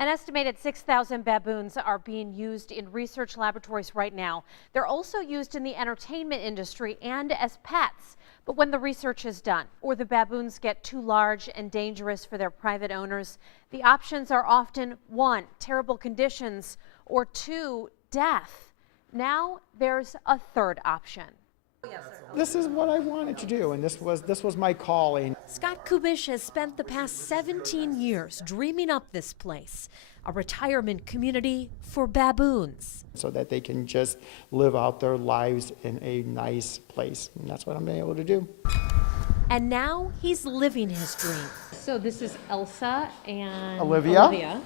An estimated 6,000 baboons are being used in research laboratories right now. They're also used in the entertainment industry and as pets. But when the research is done or the baboons get too large and dangerous for their private owners, the options are often 1, terrible conditions, or 2, death. Now there's a third option. This is what I wanted to do, and this was my calling. Scott Kubish has spent the past 17 years dreaming up this place, a retirement community for baboons. So that they can just live out their lives in a nice place, and that's what I'm being able to do. And now he's living his dream. So this is Elsa and Olivia.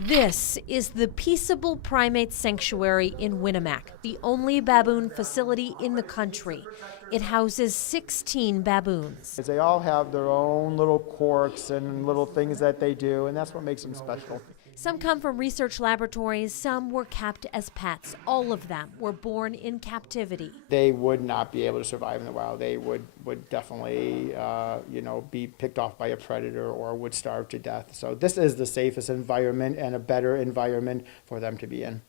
This is the Peaceable Primate Sanctuary in Winnemac, the only baboon facility in the country. It houses 16 baboons. They all have their own little quirks and little things that they do, and that's what makes them special. Some come from research laboratories, some were kept as pets. All of them were born in captivity. They would not be able to survive in the wild. They would definitely, be picked off by a predator or would starve to death. So this is the safest environment and a better environment for them to be in.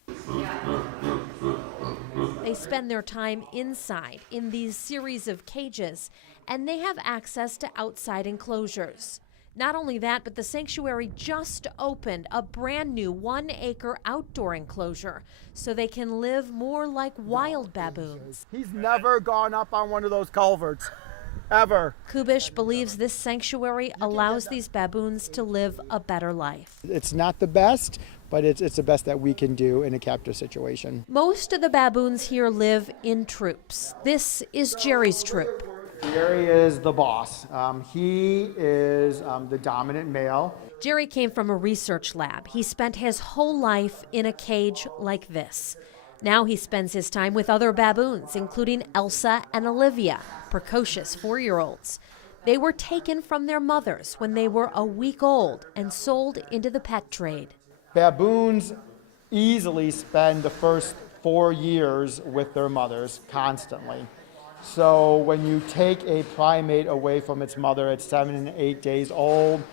They spend their time inside in these series of cages, and they have access to outside enclosures. Not only that, but the sanctuary just opened a brand new 1-acre outdoor enclosure so they can live more like wild baboons. He's never gone up on one of those culverts, ever. Kubish believes this sanctuary allows these baboons to live a better life. It's not the best, but it's the best that we can do in a captive situation. Most of the baboons here live in troops. This is Jerry's troop. Jerry is the boss. He is the dominant male. Jerry came from a research lab. He spent his whole life in a cage like this. Now he spends his time with other baboons, including Elsa and Olivia, precocious 4-year-olds. They were taken from their mothers when they were a week old and sold into the pet trade. Baboons easily spend the first 4 years with their mothers constantly. So when you take a primate away from its mother at 7 and 8 days old,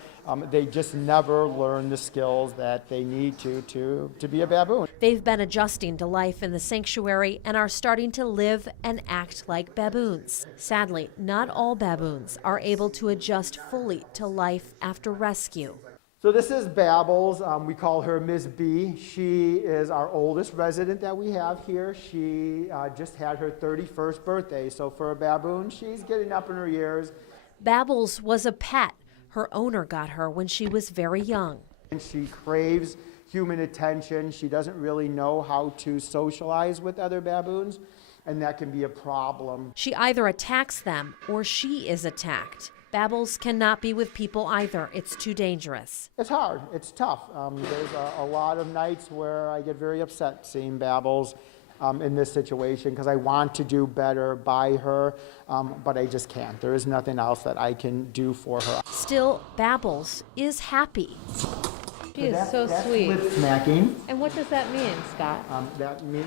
they just never learn the skills that they need to be a baboon. They've been adjusting to life in the sanctuary and are starting to live and act like baboons. Sadly, not all baboons are able to adjust fully to life after rescue. So this is Babbles. We call her Miss B. She is our oldest resident that we have here. She just had her 31st birthday. So for a baboon, she's getting up in her years. Babbles was a pet. Her owner got her when she was very young. And she craves human attention. She doesn't really know how to socialize with other baboons, and that can be a problem. She either attacks them or she is attacked. Babbles cannot be with people either. It's too dangerous. It's hard. It's tough. There's a lot of nights where I get very upset seeing Babbles in this situation because I want to do better by her, but I just can't. There is nothing else that I can do for her. Still, Babbles is happy. She is so that's sweet. Lip smacking. And what does that mean, Scott?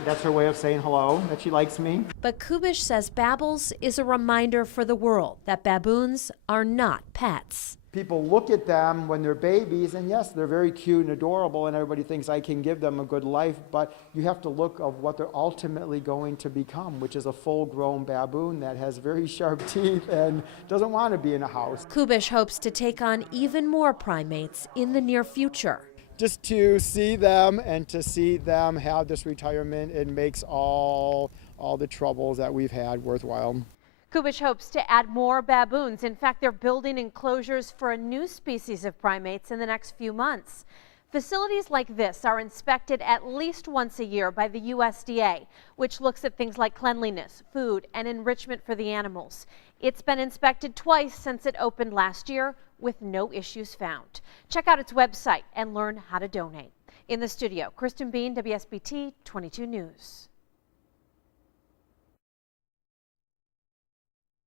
That's her way of saying hello, that she likes me. But Kubish says Babbles is a reminder for the world that baboons are not pets. People look at them when they're babies, and yes, they're very cute and adorable, and everybody thinks I can give them a good life, but you have to look at what they're ultimately going to become, which is a full-grown baboon that has very sharp teeth and doesn't want to be in a house. Kubish hopes to take on even more primates in the near future. Just to see them and to see them have this retirement, it makes all the troubles that we've had worthwhile. Kubish hopes to add more baboons. In fact, they're building enclosures for a new species of primates in the next few months. Facilities like this are inspected at least once a year by the USDA, which looks at things like cleanliness, food, and enrichment for the animals. It's been inspected twice since it opened last year with no issues found. Check out its website and learn how to donate. In the studio, Kristen Bean, WSBT 22 News.